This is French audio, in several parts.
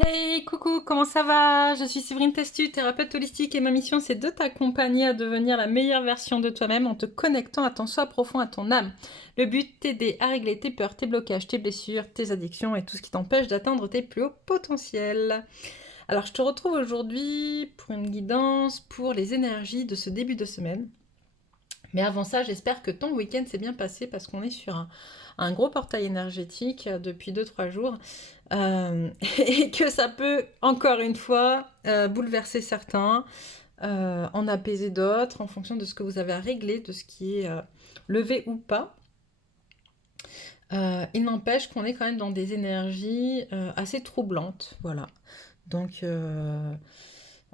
Hey, coucou, comment ça va? Je suis Séverine Testu, thérapeute holistique et ma mission c'est de t'accompagner à devenir la meilleure version de toi-même en te connectant à ton soi profond, à ton âme. Le but, t'aider à régler tes peurs, tes blocages, tes blessures, tes addictions et tout ce qui t'empêche d'atteindre tes plus hauts potentiels. Alors je te retrouve aujourd'hui pour une guidance pour les énergies de ce début de semaine. Mais avant ça, j'espère que ton week-end s'est bien passé parce qu'on est sur un gros portail énergétique depuis 2-3 jours. Euh, et que ça peut, encore une fois, bouleverser certains, en apaiser d'autres, en fonction de ce que vous avez à régler, de ce qui est levé ou pas. Il n'empêche qu'on est quand même dans des énergies assez troublantes, voilà. Donc,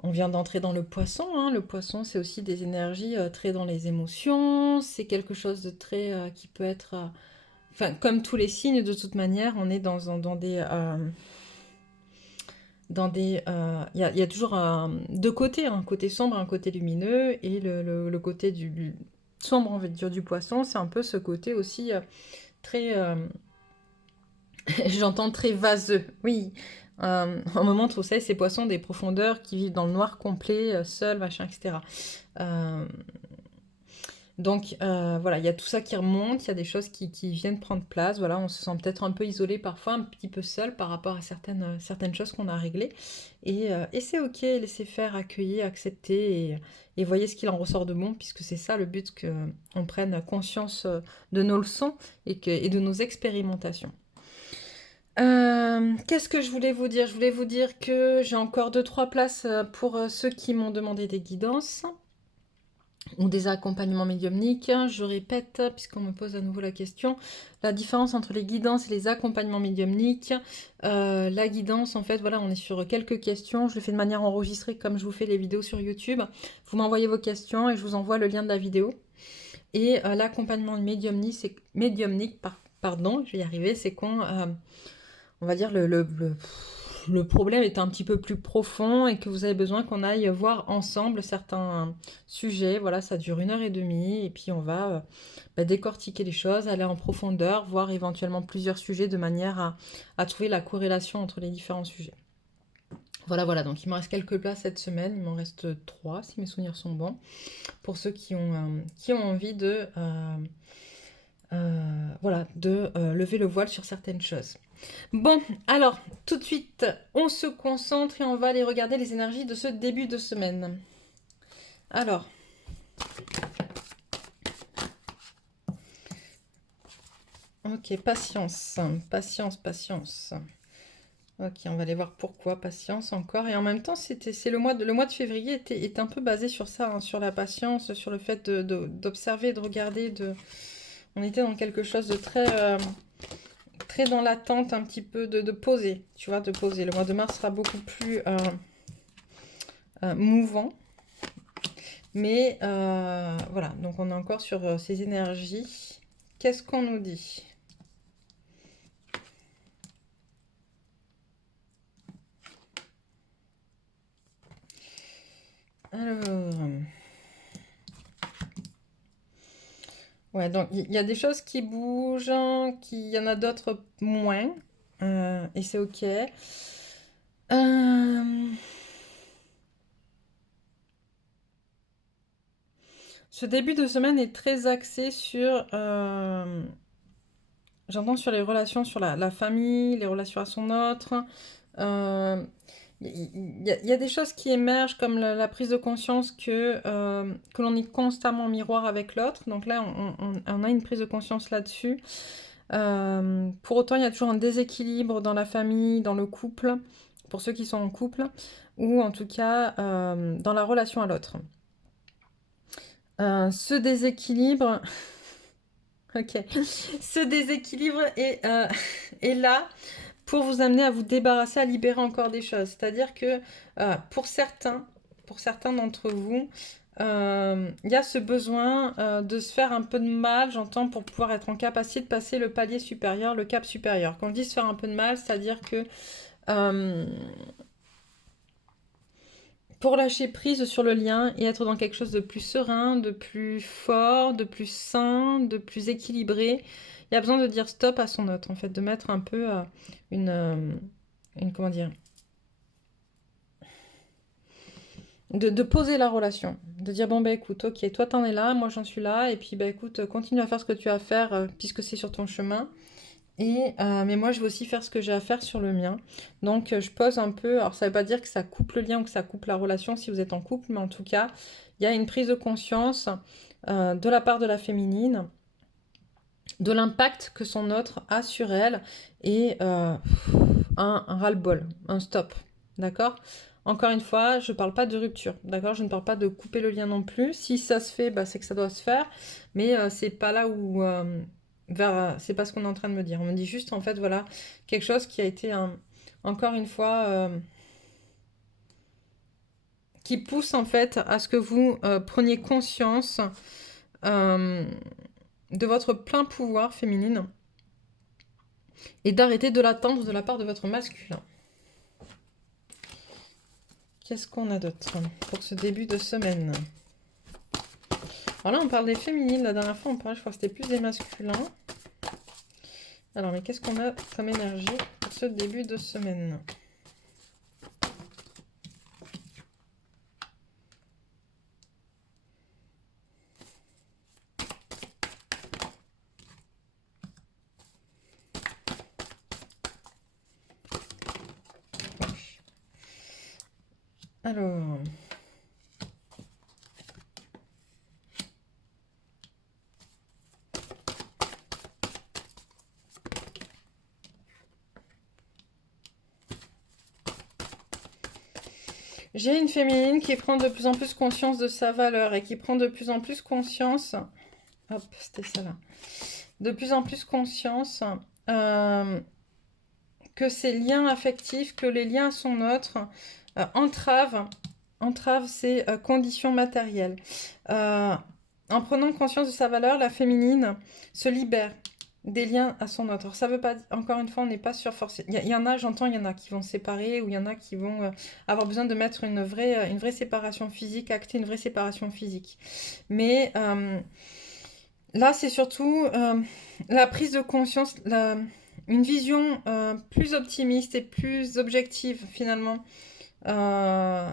on vient d'entrer dans le poisson, hein. Le poisson, c'est aussi des énergies très dans les émotions, c'est quelque chose de très qui peut être... Enfin, comme tous les signes, de toute manière, on est dans des... il y a toujours deux côtés, un côté sombre, un côté lumineux, et le côté du sombre, on va dire, du poisson, c'est un peu ce côté aussi très, j'entends très vaseux, oui. On me montre, vous savez, ces poissons des profondeurs qui vivent dans le noir complet, seuls, machin, etc. Euh, donc voilà, il y a tout ça qui remonte, il y a des choses qui viennent prendre place. Voilà, on se sent peut-être un peu isolé parfois, un petit peu seul par rapport à certaines choses qu'on a réglées. Et c'est ok, laissez faire, accueillir, accepter et voyez ce qu'il en ressort de bon, puisque c'est ça le but, qu'on prenne conscience de nos leçons et de nos expérimentations. Qu'est-ce que je voulais vous dire? Je voulais vous dire que j'ai encore deux trois places pour ceux qui m'ont demandé des guidances ou des accompagnements médiumniques. Je répète, puisqu'on me pose à nouveau la question, la différence entre les guidances et les accompagnements médiumniques. La guidance, en fait, voilà, on est sur quelques questions. Je le fais de manière enregistrée, comme je vous fais les vidéos sur YouTube. Vous m'envoyez vos questions et je vous envoie le lien de la vidéo. Et l'accompagnement médiumnique, pardon, je vais y arriver, c'est qu'on on va dire le problème est un petit peu plus profond et que vous avez besoin qu'on aille voir ensemble certains sujets. Voilà, ça dure 1 heure et demie et puis on va décortiquer les choses, aller en profondeur, voir éventuellement plusieurs sujets de manière à trouver la corrélation entre les différents sujets. Voilà, voilà, donc il me reste quelques places cette semaine, il m'en reste 3 si mes souvenirs sont bons, pour ceux qui ont envie voilà, de lever le voile sur certaines choses. Bon, alors, tout de suite, on se concentre et on va aller regarder les énergies de ce début de semaine. Alors, ok, patience, patience, patience. Ok, on va aller voir pourquoi patience encore. Et en même temps, c'est le mois de février est un peu basé sur ça, hein, sur la patience, sur le fait d'observer, de regarder. On était dans quelque chose de très, très dans l'attente, un petit peu de poser, tu vois, de poser. Le mois de mars sera beaucoup plus mouvant. Mais voilà, donc on est encore sur ces énergies. Qu'est-ce qu'on nous dit? Alors, ouais, donc il y a des choses qui bougent, il y en a d'autres moins, et c'est ok. Ce début de semaine est très axé sur, j'entends sur les relations, sur la famille, les relations à son autre. Euh, il y a des choses qui émergent comme la prise de conscience que l'on est constamment en miroir avec l'autre. Donc là, on a une prise de conscience là-dessus. Pour autant, il y a toujours un déséquilibre dans la famille, dans le couple, pour ceux qui sont en couple, ou en tout cas dans la relation à l'autre. Ce déséquilibre, ok, ce déséquilibre est là pour vous amener à vous débarrasser, à libérer encore des choses. C'est-à-dire que pour certains d'entre vous, il y a ce besoin de se faire un peu de mal, j'entends, pour pouvoir être en capacité de passer le palier supérieur, le cap supérieur. Quand je dis se faire un peu de mal, c'est-à-dire que euh, pour lâcher prise sur le lien et être dans quelque chose de plus serein, de plus fort, de plus sain, de plus équilibré, il y a besoin de dire stop à son autre, en fait, de mettre un peu une comment dire, de poser la relation. De dire, bon, bah écoute, ok, toi t'en es là, moi j'en suis là, et puis bah écoute, continue à faire ce que tu as à faire puisque c'est sur ton chemin. Mais moi, je vais aussi faire ce que j'ai à faire sur le mien. Donc, je pose un peu. Alors, ça ne veut pas dire que ça coupe le lien ou que ça coupe la relation si vous êtes en couple, mais en tout cas, il y a une prise de conscience de la part de la féminine, de l'impact que son autre a sur elle et un ras-le-bol, un stop. D'accord? Encore une fois, je ne parle pas de rupture. D'accord? Je ne parle pas de couper le lien non plus. Si ça se fait, bah, c'est que ça doit se faire. Mais c'est pas là où. C'est pas ce qu'on est en train de me dire. On me dit juste, en fait, voilà, quelque chose qui a été, encore une fois, qui pousse, en fait, à ce que vous preniez conscience euh, de votre plein pouvoir féminine et d'arrêter de l'attendre de la part de votre masculin. Qu'est-ce qu'on a d'autre pour ce début de semaine? Alors là, on parle des féminines. La dernière fois, on parlait, je crois que c'était plus des masculins. Alors, mais qu'est-ce qu'on a comme énergie pour ce début de semaine? Alors... J'ai une féminine qui prend de plus en plus conscience de sa valeur et qui prend de plus en plus conscience... Hop, c'était ça là. De plus en plus conscience que ces liens affectifs, que les liens à son autre entravent ses conditions matérielles. En prenant conscience de sa valeur, la féminine se libère des liens à son autre. Alors, ça veut pas, encore une fois, on n'est pas sur force. Il y en a, j'entends, il y en a qui vont se séparer ou il y en a qui vont avoir besoin de mettre une vraie séparation physique, acter une vraie séparation physique. Mais là, c'est surtout la prise de conscience, une vision plus optimiste et plus objective finalement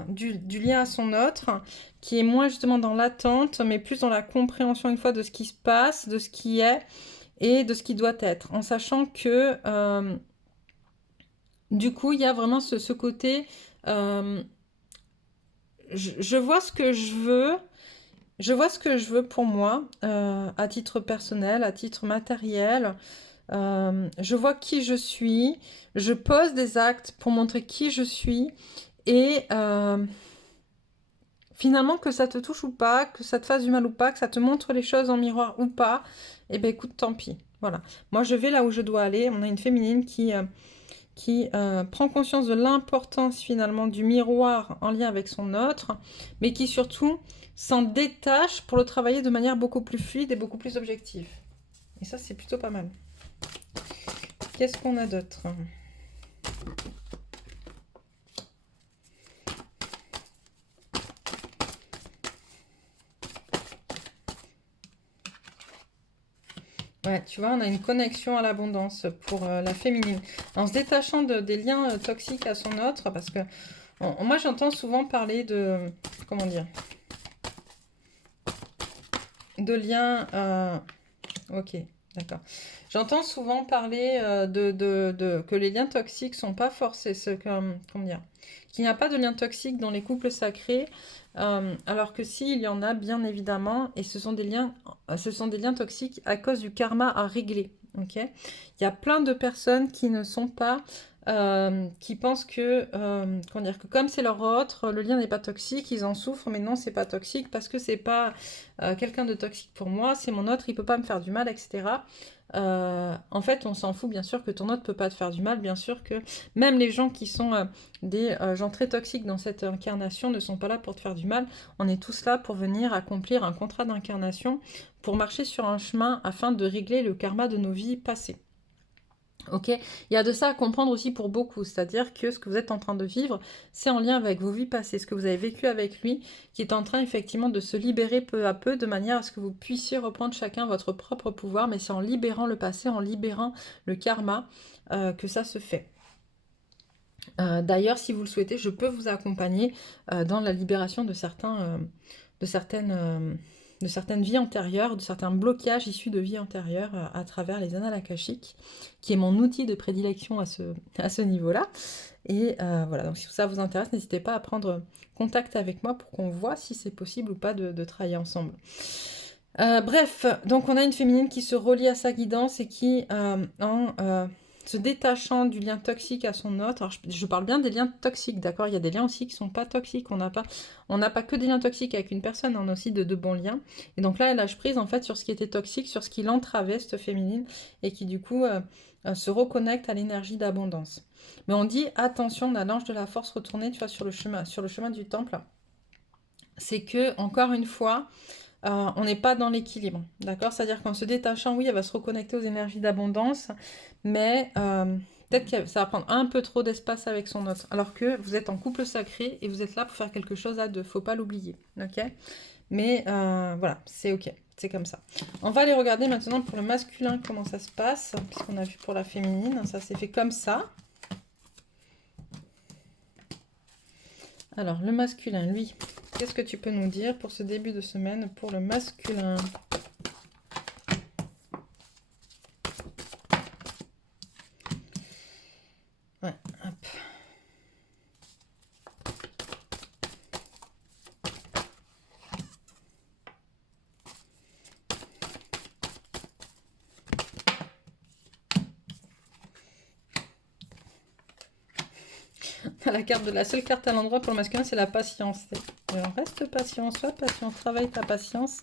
du lien à son autre, qui est moins justement dans l'attente, mais plus dans la compréhension une fois de ce qui se passe, de ce qui est et de ce qui doit être, en sachant que du coup, il y a vraiment ce côté, je vois ce que je veux. Je vois ce que je veux pour moi, à titre personnel, à titre matériel. Je vois qui je suis. Je pose des actes pour montrer qui je suis. Et finalement, que ça te touche ou pas, que ça te fasse du mal ou pas, que ça te montre les choses en miroir ou pas, eh bien écoute, tant pis. Voilà. Moi, je vais là où je dois aller. On a une féminine qui prend conscience de l'importance finalement du miroir en lien avec son autre, mais qui surtout s'en détache pour le travailler de manière beaucoup plus fluide et beaucoup plus objective. Et ça, c'est plutôt pas mal. Qu'est-ce qu'on a d'autre? Ouais, tu vois, on a une connexion à l'abondance pour la féminine. En se détachant des liens toxiques à son autre, parce que moi j'entends souvent parler de, comment dire, de liens, ok, d'accord. J'entends souvent parler que les liens toxiques sont pas forcés, comment dire, qu'il n'y a pas de lien toxique dans les couples sacrés, alors que si, il y en a bien évidemment, et ce sont des liens toxiques à cause du karma à régler. Ok, il y a plein de personnes qui ne sont pas, qui pensent que, comment dire, que comme c'est leur autre, le lien n'est pas toxique, ils en souffrent, mais non, c'est pas toxique parce que c'est pas quelqu'un de toxique pour moi, c'est mon autre, il peut pas me faire du mal, etc. En fait, on s'en fout, bien sûr que ton autre peut pas te faire du mal, bien sûr que même les gens qui sont des gens très toxiques dans cette incarnation ne sont pas là pour te faire du mal. On est tous là pour venir accomplir un contrat d'incarnation, pour marcher sur un chemin afin de régler le karma de nos vies passées. Ok, il y a de ça à comprendre aussi pour beaucoup, c'est-à-dire que ce que vous êtes en train de vivre, c'est en lien avec vos vies passées, ce que vous avez vécu avec lui, qui est en train effectivement de se libérer peu à peu, de manière à ce que vous puissiez reprendre chacun votre propre pouvoir, mais c'est en libérant le passé, en libérant le karma que ça se fait. D'ailleurs, si vous le souhaitez, je peux vous accompagner dans la libération de de certaines, euh, de certaines vies antérieures, de certains blocages issus de vies antérieures à travers les annales akashiques, qui est mon outil de prédilection à ce niveau-là. Et voilà, donc si ça vous intéresse, n'hésitez pas à prendre contact avec moi pour qu'on voit si c'est possible ou pas de travailler ensemble. Bref, donc on a une féminine qui se relie à sa guidance et qui, en se détachant du lien toxique à son autre, alors je parle bien des liens toxiques, d'accord? Il y a des liens aussi qui sont pas toxiques, on n'a pas que des liens toxiques avec une personne, on a aussi de bons liens. Et donc là, elle lâche prise en fait sur ce qui était toxique, sur ce qui l'entravait, cette féminine, et qui du coup se reconnecte à l'énergie d'abondance. Mais on dit attention, on a l'ange de la force retourné, tu vois, sur le chemin du temple. C'est que, encore une fois, on n'est pas dans l'équilibre, d'accord? C'est-à-dire qu'en se détachant, oui, elle va se reconnecter aux énergies d'abondance, mais peut-être que ça va prendre un peu trop d'espace avec son autre, alors que vous êtes en couple sacré et vous êtes là pour faire quelque chose à deux, faut pas l'oublier, ok? Mais voilà, c'est ok, c'est comme ça. On va aller regarder maintenant pour le masculin comment ça se passe, puisqu'on a vu pour la féminine, ça s'est fait comme ça. Alors, le masculin, lui, qu'est-ce que tu peux nous dire pour ce début de semaine pour le masculin? Ouais, hop. La carte de la seule carte à l'endroit pour le masculin, c'est la patience. Alors, reste patient, sois patient, travaille ta patience.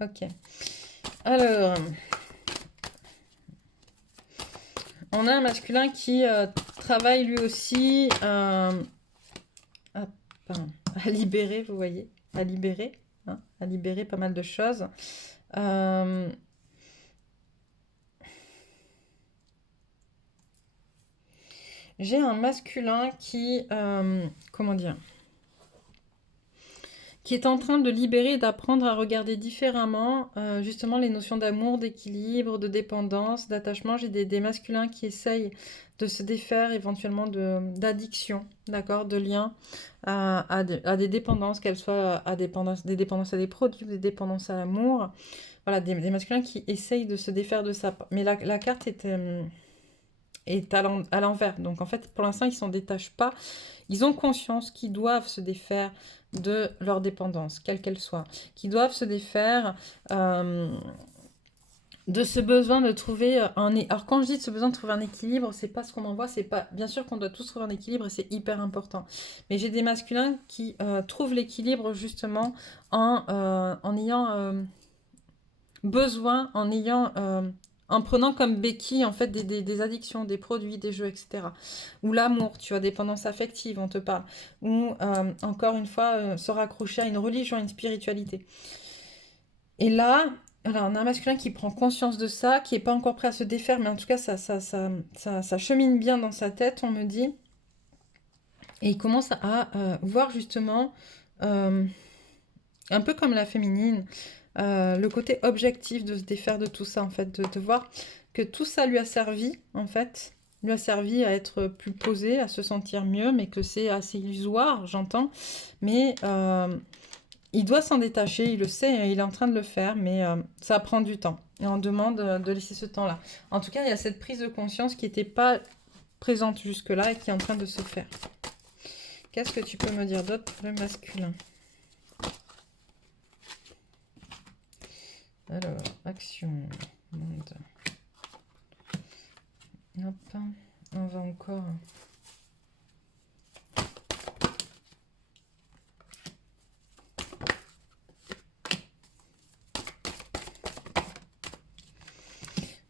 Ok. Alors, on a un masculin qui travaille lui aussi à libérer, vous voyez, à libérer pas mal de choses. J'ai un masculin qui, comment dire, qui est en train de libérer et d'apprendre à regarder différemment justement les notions d'amour, d'équilibre, de dépendance, d'attachement. J'ai des masculins qui essayent de se défaire éventuellement d'addiction, d'accord, de liens à des dépendances, qu'elles soient des dépendances à des produits, des dépendances à l'amour. Voilà, des masculins qui essayent de se défaire de ça. Mais la carte est à l'envers. Donc en fait, pour l'instant, ils ne s'en détachent pas. Ils ont conscience qu'ils doivent se défaire de leur dépendance, quelle qu'elle soit, qu'ils doivent se défaire de ce besoin de trouver un... Alors quand je dis de ce besoin de trouver un équilibre, c'est pas ce qu'on envoie, c'est pas... Bien sûr qu'on doit tous trouver un équilibre et c'est hyper important. Mais j'ai des masculins qui trouvent l'équilibre justement en ayant besoin, en prenant comme béquille en fait des addictions, des produits, des jeux, etc. Ou l'amour, tu as dépendance affective, on te parle. Ou encore une fois, se raccrocher à une religion, à une spiritualité. Et là, alors, on a un masculin qui prend conscience de ça, qui n'est pas encore prêt à se défaire, mais en tout cas, ça chemine bien dans sa tête, on me dit. Et il commence à voir justement, un peu comme la féminine, le côté objectif de se défaire de tout ça, en fait, de voir que tout ça lui a servi, en fait, lui a servi à être plus posé, à se sentir mieux, mais que c'est assez illusoire, j'entends, mais il doit s'en détacher, il le sait, il est en train de le faire, mais ça prend du temps, et on demande de laisser ce temps-là. En tout cas, il y a cette prise de conscience qui n'était pas présente jusque-là et qui est en train de se faire. Qu'est-ce que tu peux me dire d'autre pour le masculin ? Alors, action, monde. Hop, on va encore.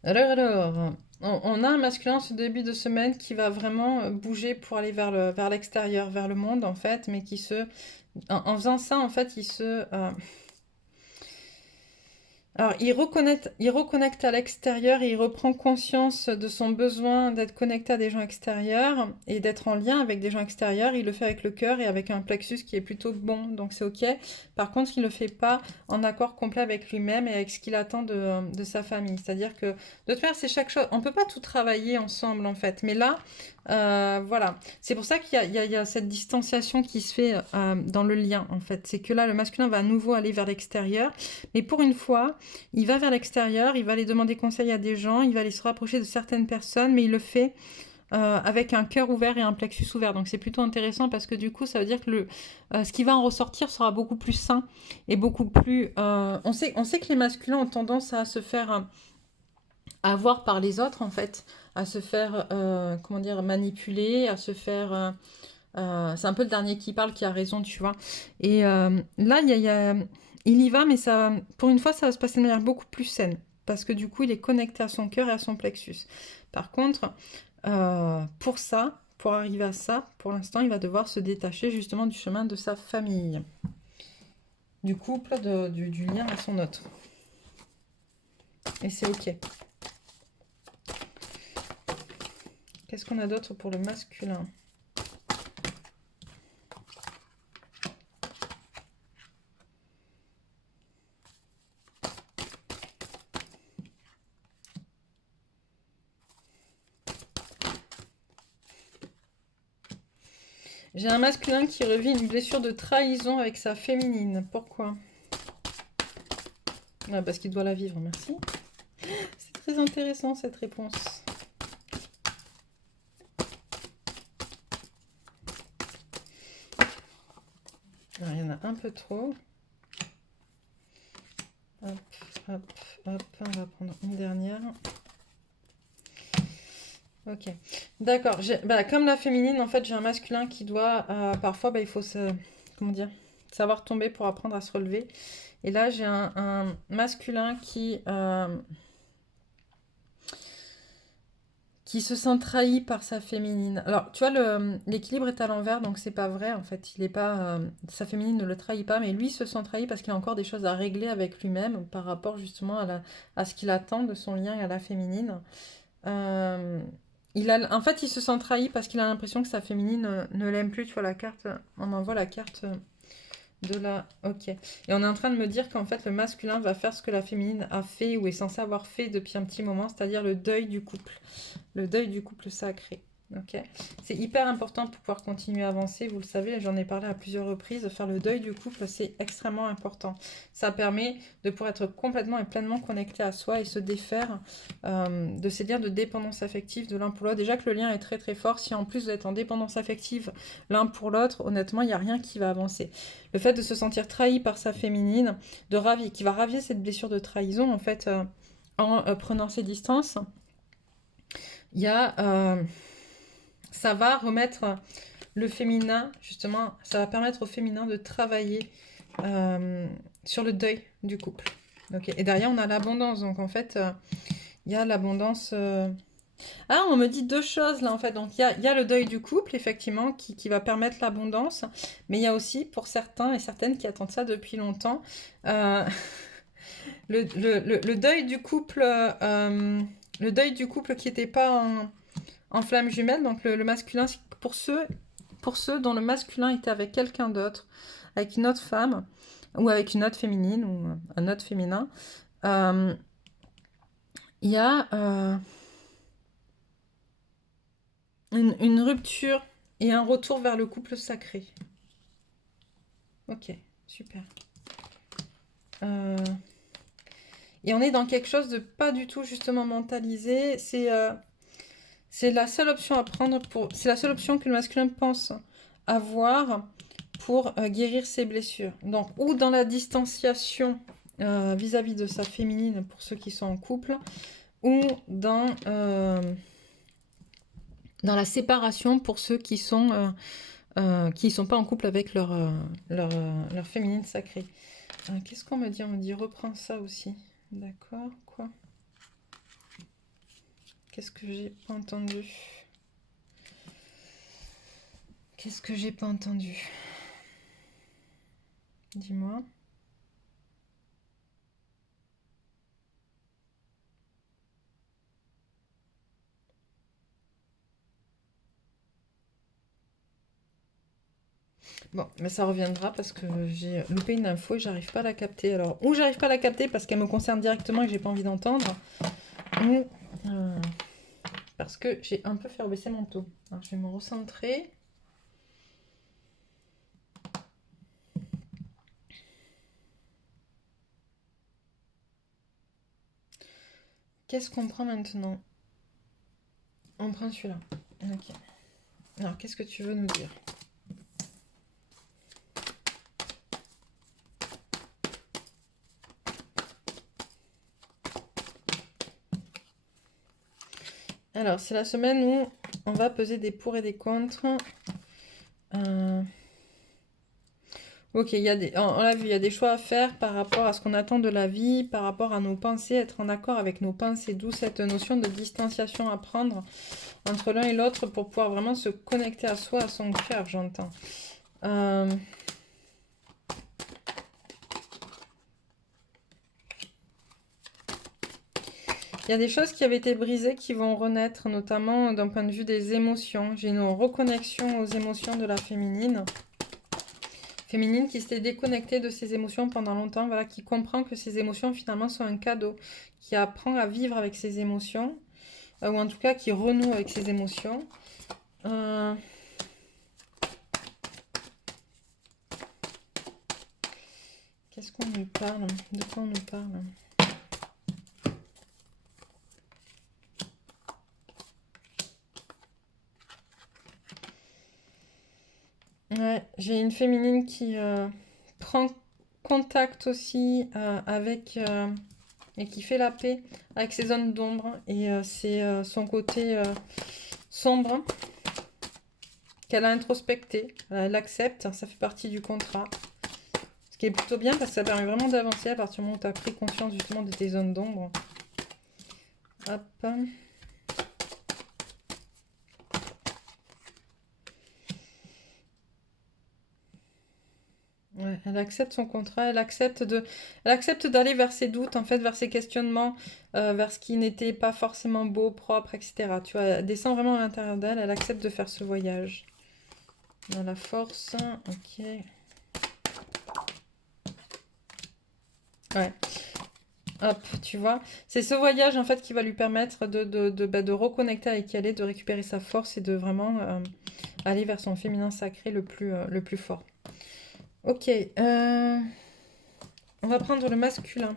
Alors, on a un masculin ce début de semaine qui va vraiment bouger pour aller vers l'extérieur, vers le monde en fait, mais qui se... En faisant ça, en fait, Alors, il reconnecte à l'extérieur et il reprend conscience de son besoin d'être connecté à des gens extérieurs et d'être en lien avec des gens extérieurs. Il le fait avec le cœur et avec un plexus qui est plutôt bon, donc c'est ok. Par contre, il ne le fait pas en accord complet avec lui-même et avec ce qu'il attend de sa famille. C'est-à-dire que, de toute manière, c'est chaque chose. On ne peut pas tout travailler ensemble, en fait. Mais là, voilà. C'est pour ça qu'il y a cette distanciation qui se fait dans le lien, en fait. C'est que là, le masculin va à nouveau aller vers l'extérieur. Mais pour une fois, il va vers l'extérieur, il va aller demander conseil à des gens, il va aller se rapprocher de certaines personnes, mais il le fait avec un cœur ouvert et un plexus ouvert. Donc c'est plutôt intéressant parce que du coup, ça veut dire que ce qui va en ressortir sera beaucoup plus sain et beaucoup plus... on sait que les masculins ont tendance à se faire avoir par les autres, en fait, à se faire, comment dire, manipuler, à se faire... c'est un peu le dernier qui parle qui a raison, tu vois. Et là, il y va, mais ça, pour une fois, ça va se passer de manière beaucoup plus saine. Parce que du coup, il est connecté à son cœur et à son plexus. Par contre, pour ça, pour arriver à ça, pour l'instant, il va devoir se détacher justement du chemin de sa famille. Du couple, du lien à son autre. Et c'est ok. Qu'est-ce qu'on a d'autre pour le masculin? J'ai un masculin qui revit une blessure de trahison avec sa féminine. Pourquoi? Ah, parce qu'il doit la vivre, merci. C'est très intéressant cette réponse. Alors, il y en a un peu trop. Hop, hop, hop. On va prendre une dernière. Ok. D'accord. Bah, comme la féminine, en fait, j'ai un masculin qui doit... parfois, bah, il faut comment dire, savoir tomber pour apprendre à se relever. Et là, j'ai un masculin qui se sent trahi par sa féminine. Alors, tu vois, l'équilibre est à l'envers, donc c'est pas vrai, en fait. Il est pas, sa féminine ne le trahit pas, mais lui se sent trahi parce qu'il a encore des choses à régler avec lui-même par rapport justement à ce qu'il attend de son lien à la féminine. Euh, en fait, il se sent trahi parce qu'il a l'impression que sa féminine ne l'aime plus. Tu vois, la carte, on envoie la carte de la... Ok. Et on est en train de me dire qu'en fait, le masculin va faire ce que la féminine a fait ou est censé avoir fait depuis un petit moment, c'est-à-dire le deuil du couple. Le deuil du couple sacré. Ok. C'est hyper important pour pouvoir continuer à avancer. Vous le savez, j'en ai parlé à plusieurs reprises. Faire le deuil du couple, c'est extrêmement important. Ça permet de pouvoir être complètement et pleinement connecté à soi et se défaire de ces liens de dépendance affective de l'un pour l'autre. Déjà que le lien est très très fort. Si en plus vous êtes en dépendance affective l'un pour l'autre, honnêtement, il n'y a rien qui va avancer. Le fait de se sentir trahi par sa féminine, qui va raviver cette blessure de trahison, en fait, en prenant ses distances, il y a, ça va remettre le féminin, justement, ça va permettre au féminin de travailler sur le deuil du couple. Okay. Et derrière, on a l'abondance. Donc, en fait, il y a l'abondance. Ah, on me dit deux choses là, en fait. Donc, il y a le deuil du couple, effectivement, qui va permettre l'abondance. Mais il y a aussi, pour certains et certaines qui attendent ça depuis longtemps, euh, le deuil du couple. Le deuil du couple qui n'était pas en flamme jumelle, donc le masculin, pour ceux dont le masculin était avec quelqu'un d'autre, avec une autre femme, ou avec une autre féminine, ou un autre féminin, il y a une rupture et un retour vers le couple sacré. Ok, super. Et on est dans quelque chose de pas du tout justement mentalisé. C'est la seule option à prendre c'est la seule option que le masculin pense avoir pour guérir ses blessures. Donc, ou dans la distanciation vis-à-vis de sa féminine pour ceux qui sont en couple, ou dans la séparation pour ceux qui sont pas en couple avec leur féminine sacrée. Qu'est-ce qu'on me dit? On me dit reprends ça aussi. D'accord, quoi? Qu'est-ce que j'ai pas entendu? Qu'est-ce que j'ai pas entendu? Dis-moi. Bon, mais ça reviendra parce que j'ai loupé une info et j'arrive pas à la capter. Alors, ou j'arrive pas à la capter parce qu'elle me concerne directement et que j'ai pas envie d'entendre, ou parce que j'ai un peu fait baisser mon taux. Alors, je vais me recentrer. Qu'est-ce qu'on prend maintenant? On prend celui-là. Ok. Alors, qu'est-ce que tu veux nous dire? Alors, c'est la semaine où on va peser des pour et des contre. Ok, on l'a vu, il y a des choix à faire par rapport à ce qu'on attend de la vie, par rapport à nos pensées, être en accord avec nos pensées, d'où cette notion de distanciation à prendre entre l'un et l'autre pour pouvoir vraiment se connecter à soi, à son cœur, j'entends. Il y a des choses qui avaient été brisées qui vont renaître, notamment d'un point de vue des émotions. J'ai une reconnexion aux émotions de la féminine. Féminine qui s'était déconnectée de ses émotions pendant longtemps, voilà, qui comprend que ses émotions finalement sont un cadeau, qui apprend à vivre avec ses émotions, ou en tout cas qui renoue avec ses émotions. Qu'est-ce qu'on nous parle? De quoi on nous parle? Ouais, j'ai une féminine qui prend contact aussi avec et qui fait la paix avec ses zones d'ombre et c'est son côté sombre qu'elle a introspecté. Elle accepte, ça fait partie du contrat. Ce qui est plutôt bien parce que ça permet vraiment d'avancer à partir du moment où tu as pris conscience justement de tes zones d'ombre. Hop. Ouais, elle accepte son contrat, elle accepte d'aller vers ses doutes, en fait, vers ses questionnements, vers ce qui n'était pas forcément beau, propre, etc. Tu vois, elle descend vraiment à l'intérieur d'elle, elle accepte de faire ce voyage. Dans la force, ok. Ouais. Hop, tu vois. C'est ce voyage, en fait, qui va lui permettre de reconnecter avec qui elle est, de récupérer sa force et de vraiment aller vers son féminin sacré le plus fort. Ok. On va prendre le masculin.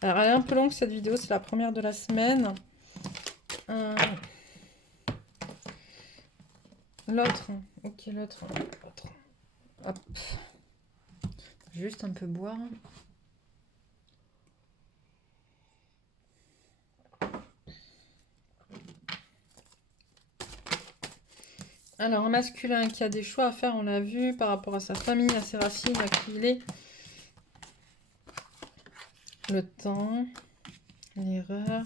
Alors, elle est un peu longue cette vidéo, c'est la première de la semaine. L'autre. Ok, l'autre. Hop. Juste un peu boire. Alors, un masculin qui a des choix à faire, on l'a vu, par rapport à sa famille, à ses racines, à qui il est. Le temps, l'erreur.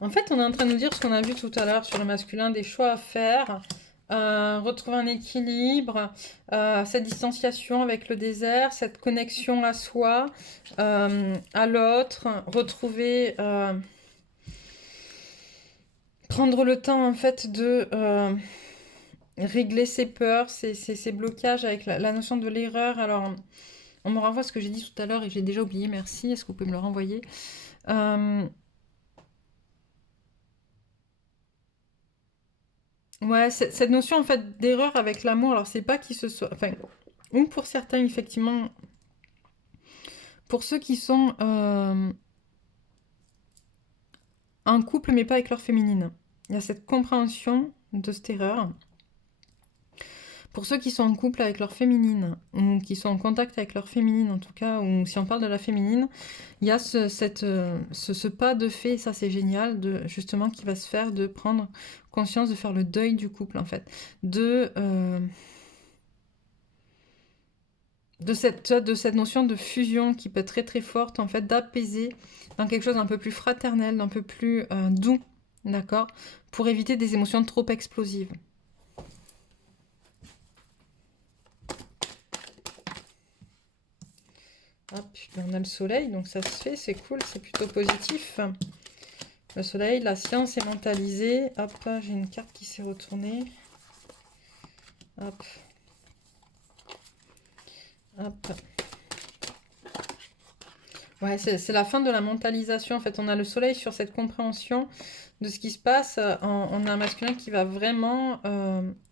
En fait, on est en train de nous dire ce qu'on a vu tout à l'heure sur le masculin, des choix à faire, retrouver un équilibre, cette distanciation avec le désert, cette connexion à soi, à l'autre, retrouver, prendre le temps en fait de régler ses peurs, ses blocages avec la notion de l'erreur. Alors, on me renvoie ce que j'ai dit tout à l'heure et j'ai déjà oublié, merci. Est-ce que vous pouvez me le renvoyer? Ouais, cette notion en fait d'erreur avec l'amour, alors c'est pas qu'il se soit. Enfin, ou pour certains, effectivement, pour ceux qui sont en couple mais pas avec leur féminine. Il y a cette compréhension de cette erreur. Pour ceux qui sont en couple avec leur féminine, ou qui sont en contact avec leur féminine en tout cas, ou si on parle de la féminine, il y a ce pas de fait, ça c'est génial, justement qui va se faire, de prendre conscience, de faire le deuil du couple en fait. De cette notion de fusion qui peut être très très forte, en fait, d'apaiser dans quelque chose d'un peu plus fraternel, d'un peu plus doux, d'accord, pour éviter des émotions trop explosives. Hop, on a le soleil, donc ça se fait, c'est cool, c'est plutôt positif. Le soleil, la science est mentalisée. Hop, j'ai une carte qui s'est retournée. Hop. Hop. Ouais, c'est la fin de la mentalisation. En fait, on a le soleil sur cette compréhension de ce qui se passe. On a un masculin qui va vraiment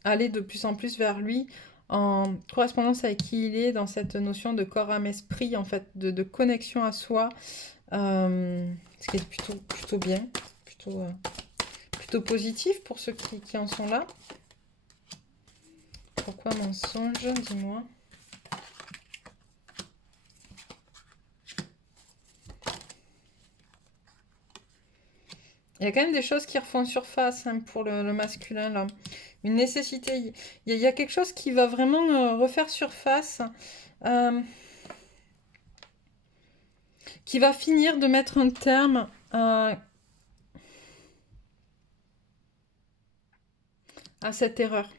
aller de plus en plus vers lui en correspondance avec qui il est dans cette notion de corps, âme, esprit, en fait, de connexion à soi. Ce qui est plutôt bien, plutôt positif pour ceux qui en sont là. Pourquoi mensonge? Dis-moi. Il y a quand même des choses qui refont surface hein, pour le masculin, là. Une nécessité. Il y a quelque chose qui va vraiment refaire surface. Qui va finir de mettre un terme à cette erreur.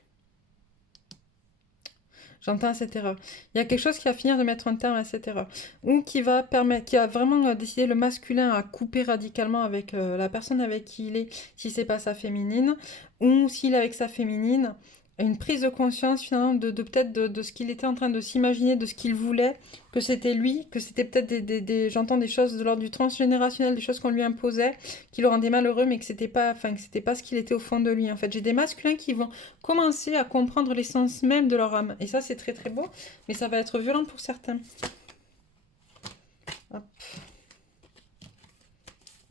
J'entends cette erreur. Il y a quelque chose qui va finir de mettre un terme à cette erreur. Ou qui va permettre, qui a vraiment décidé le masculin à couper radicalement avec la personne avec qui il est, si c'est pas sa féminine. Ou s'il est avec sa féminine, une prise de conscience finalement de peut-être de ce qu'il était en train de s'imaginer, de ce qu'il voulait, que c'était lui, que c'était peut-être j'entends des choses de l'ordre du transgénérationnel, des choses qu'on lui imposait, qui le rendaient malheureux, mais que c'était pas ce qu'il était au fond de lui. En fait, j'ai des masculins qui vont commencer à comprendre l'essence même de leur âme. Et ça, c'est très très beau, mais ça va être violent pour certains. Hop.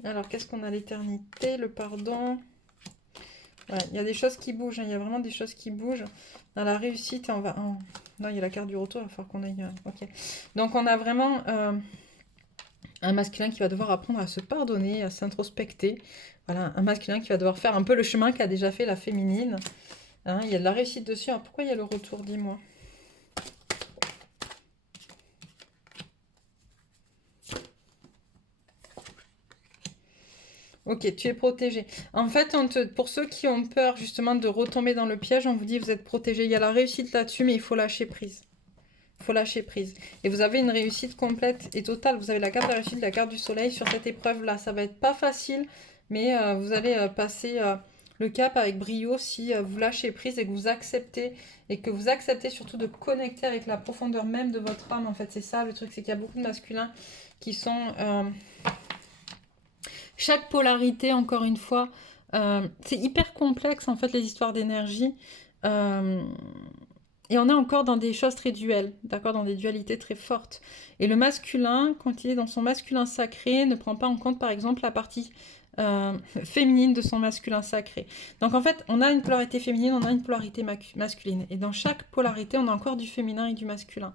Alors, qu'est-ce qu'on a? L'éternité, le pardon. Ouais, il y a des choses qui bougent, hein, il y a vraiment des choses qui bougent. Dans la réussite, on va... Non, il y a la carte du retour, il va falloir qu'on aille... Ok. Donc, on a vraiment un masculin qui va devoir apprendre à se pardonner, à s'introspecter. Voilà, un masculin qui va devoir faire un peu le chemin qu'a déjà fait la féminine. Hein, il y a de la réussite dessus. Alors, pourquoi il y a le retour? Dis-moi. Ok, tu es protégé. En fait, pour ceux qui ont peur justement de retomber dans le piège, on vous dit vous êtes protégé. Il y a la réussite là-dessus, mais il faut lâcher prise. Il faut lâcher prise. Et vous avez une réussite complète et totale. Vous avez la carte de la réussite, la carte du soleil sur cette épreuve-là. Ça va être pas facile, mais vous allez passer le cap avec brio si vous lâchez prise et que vous acceptez. Et que vous acceptez surtout de connecter avec la profondeur même de votre âme. En fait, c'est ça le truc, c'est qu'il y a beaucoup de masculins qui sont... Chaque polarité, encore une fois, c'est hyper complexe en fait les histoires d'énergie. Et on est encore dans des choses très duelles, d'accord, dans des dualités très fortes. Et le masculin, quand il est dans son masculin sacré, ne prend pas en compte par exemple la partie féminine de son masculin sacré. Donc en fait, on a une polarité féminine, on a une polarité masculine. Et dans chaque polarité, on a encore du féminin et du masculin.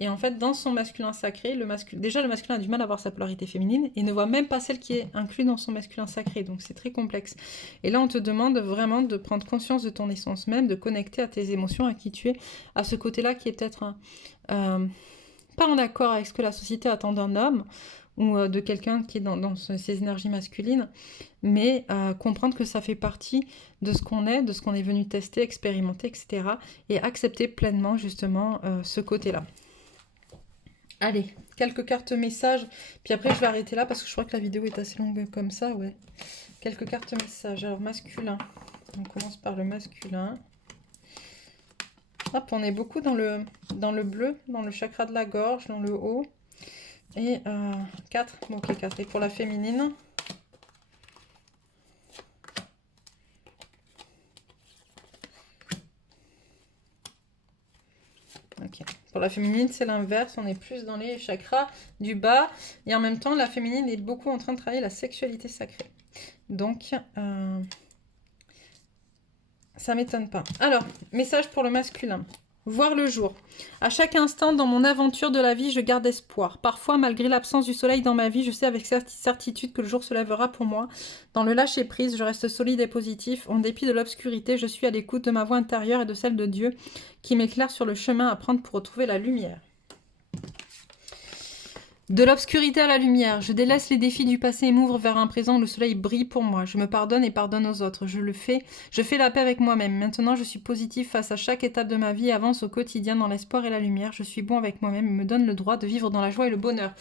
Et en fait, dans son masculin sacré, déjà le masculin a du mal à voir sa polarité féminine et ne voit même pas celle qui est inclue dans son masculin sacré. Donc c'est très complexe. Et là, on te demande vraiment de prendre conscience de ton essence même, de connecter à tes émotions, à qui tu es, à ce côté-là qui est peut-être pas en accord avec ce que la société attend d'un homme ou de quelqu'un qui est dans ses énergies masculines, mais comprendre que ça fait partie de ce qu'on est, de ce qu'on est venu tester, expérimenter, etc. Et accepter pleinement justement ce côté-là. Allez, quelques cartes messages, puis après je vais arrêter là parce que je crois que la vidéo est assez longue comme ça, ouais. Quelques cartes messages. Alors, masculin. On commence par le masculin. Hop, on est beaucoup dans le bleu, dans le chakra de la gorge, dans le haut. Et 4, ok, 4. Et pour la féminine, ok. Pour la féminine, c'est l'inverse. On est plus dans les chakras du bas. Et en même temps, la féminine est beaucoup en train de travailler la sexualité sacrée. Donc, ça m'étonne pas. Alors, message pour le masculin. Voir le jour. À chaque instant dans mon aventure de la vie, je garde espoir. Parfois, malgré l'absence du soleil dans ma vie, je sais avec certitude que le jour se lèvera pour moi. Dans le lâcher-prise, je reste solide et positif. En dépit de l'obscurité, je suis à l'écoute de ma voix intérieure et de celle de Dieu qui m'éclaire sur le chemin à prendre pour retrouver la lumière. De l'obscurité à la lumière, je délaisse les défis du passé et m'ouvre vers un présent où le soleil brille pour moi. Je me pardonne et pardonne aux autres. Je fais la paix avec moi-même. Maintenant, je suis positive face à chaque étape de ma vie et avance au quotidien dans l'espoir et la lumière. Je suis bon avec moi-même et me donne le droit de vivre dans la joie et le bonheur.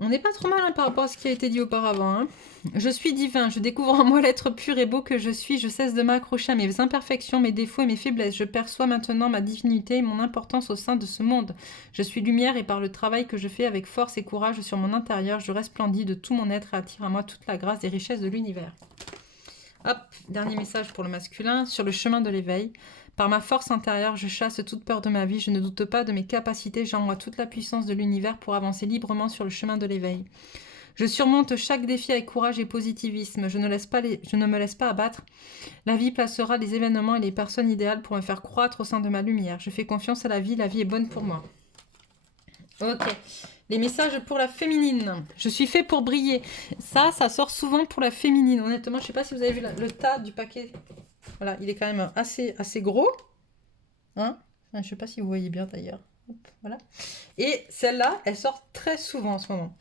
On n'est pas trop mal par rapport à ce qui a été dit auparavant. Hein. Je suis divin, je découvre en moi l'être pur et beau que je suis, je cesse de m'accrocher à mes imperfections, mes défauts et mes faiblesses. Je perçois maintenant ma divinité et mon importance au sein de ce monde. Je suis lumière et par le travail que je fais avec force et courage sur mon intérieur, je resplendis de tout mon être et attire à moi toute la grâce et richesse de l'univers. Hop, dernier message pour le masculin, sur le chemin de l'éveil. Par ma force intérieure, je chasse toute peur de ma vie, je ne doute pas de mes capacités, j'ai en moi toute la puissance de l'univers pour avancer librement sur le chemin de l'éveil. Je surmonte chaque défi avec courage et positivisme, je ne me laisse pas abattre. La vie placera les événements et les personnes idéales pour me faire croître au sein de ma lumière. Je fais confiance à la vie est bonne pour moi. Ok, les messages pour la féminine. Je suis fait pour briller. Ça sort souvent pour la féminine. Honnêtement, je ne sais pas si vous avez vu le tas du paquet. Voilà, il est quand même assez gros. Hein, je ne sais pas si vous voyez bien d'ailleurs. Voilà. Et celle-là, elle sort très souvent en ce moment.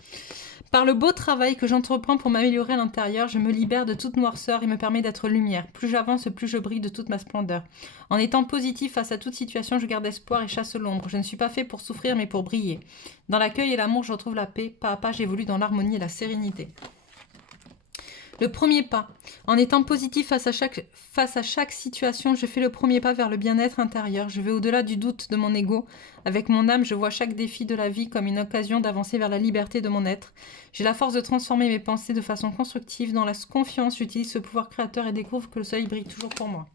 Par le beau travail que j'entreprends pour m'améliorer à l'intérieur, je me libère de toute noirceur et me permets d'être lumière. Plus j'avance, plus je brille de toute ma splendeur. En étant positif face à toute situation, je garde espoir et chasse l'ombre. Je ne suis pas fait pour souffrir, mais pour briller. Dans l'accueil et l'amour, je retrouve la paix. Pas à pas, j'évolue dans l'harmonie et la sérénité. Le premier pas. En étant positif face à chaque situation, je fais le premier pas vers le bien-être intérieur. Je vais au-delà du doute de mon ego. Avec mon âme, je vois chaque défi de la vie comme une occasion d'avancer vers la liberté de mon être. J'ai la force de transformer mes pensées de façon constructive. Dans la confiance, j'utilise ce pouvoir créateur et découvre que le soleil brille toujours pour moi.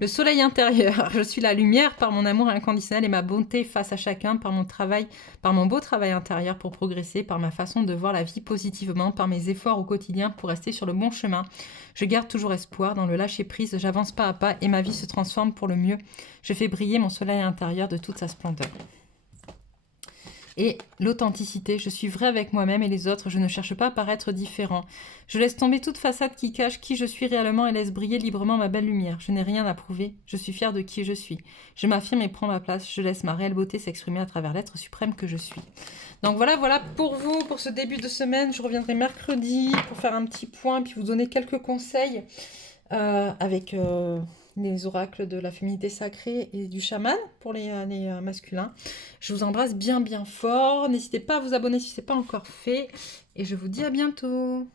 Le soleil intérieur, je suis la lumière par mon amour inconditionnel et ma bonté face à chacun, par mon beau travail intérieur pour progresser, par ma façon de voir la vie positivement, par mes efforts au quotidien pour rester sur le bon chemin. Je garde toujours espoir, dans le lâcher-prise, j'avance pas à pas et ma vie se transforme pour le mieux. Je fais briller mon soleil intérieur de toute sa splendeur. Et l'authenticité, je suis vrai avec moi-même et les autres, je ne cherche pas à paraître différent. Je laisse tomber toute façade qui cache qui je suis réellement et laisse briller librement ma belle lumière. Je n'ai rien à prouver, je suis fière de qui je suis. Je m'affirme et prends ma place, je laisse ma réelle beauté s'exprimer à travers l'être suprême que je suis. Donc voilà pour vous, pour ce début de semaine. Je reviendrai mercredi pour faire un petit point, puis vous donner quelques conseils avec... les oracles de la féminité sacrée et du chaman pour les masculins. Je vous embrasse bien fort. N'hésitez pas à vous abonner si ce n'est pas encore fait. Et je vous dis à bientôt.